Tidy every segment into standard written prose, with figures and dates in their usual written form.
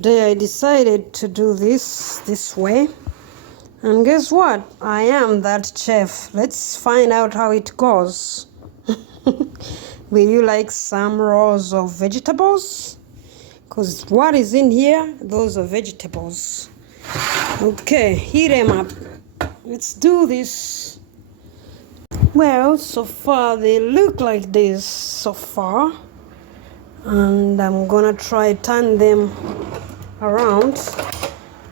Today I decided to do this way, and guess what? I am that chef. Let's find out how it goes. Will you like some rows of vegetables? Because what is in here, those are vegetables. Okay, heat them up. Let's do this. Well, so far they look like this so far, and I'm gonna try turn them around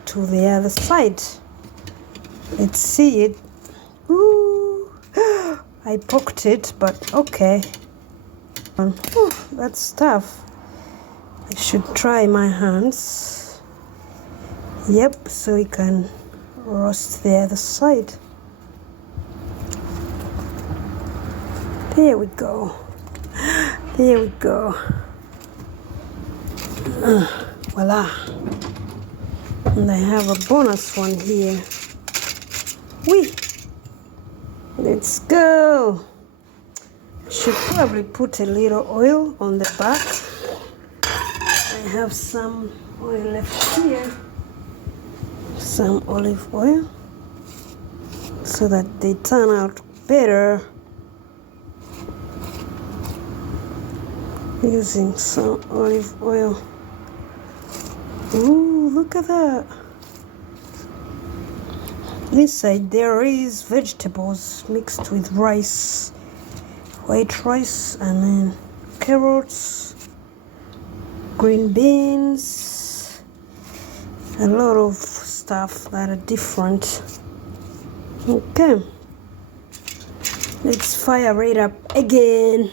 to the other side. Let's see it. Ooh, I poked it, but okay. Ooh, that's tough. I should try my hands. Yep, so we can roast the other side. There we go. There we go. Voila. And I have a bonus one here. Whee! Let's go. Should probably put a little oil on the back. I have some oil left here. Some olive oil. So that they turn out better. Using some olive oil. Ooh, look at that. Inside there is vegetables mixed with rice, white rice, and then carrots, green beans, a lot of stuff that are different. Okay, let's fire it up again.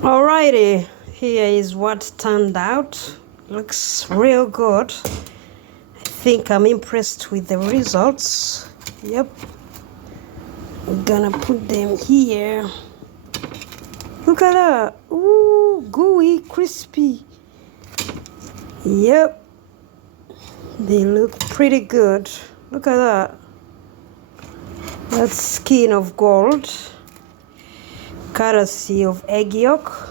Alrighty, here is what turned out. Looks real good. I think I'm impressed with the results. Yep. I'm gonna put them here. Look at that. Ooh, gooey, crispy. Yep. They look pretty good. Look at that. That's skin of gold. Courtesy of egg yolk.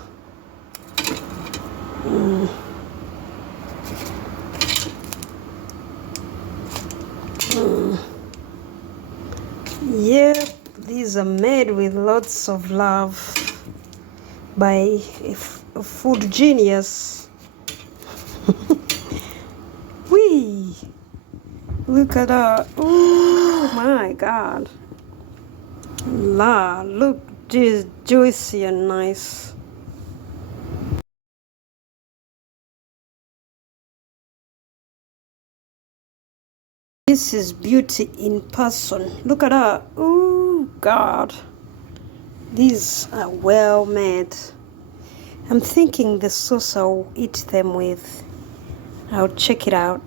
Yep, these are made with lots of love by a food genius. Whee! Look at that. Oh my God. La, look, just juicy and nice. This is beauty in person. Look at that. Oh God. These are well made. I'm thinking the sauce I'll eat them with. I'll check it out.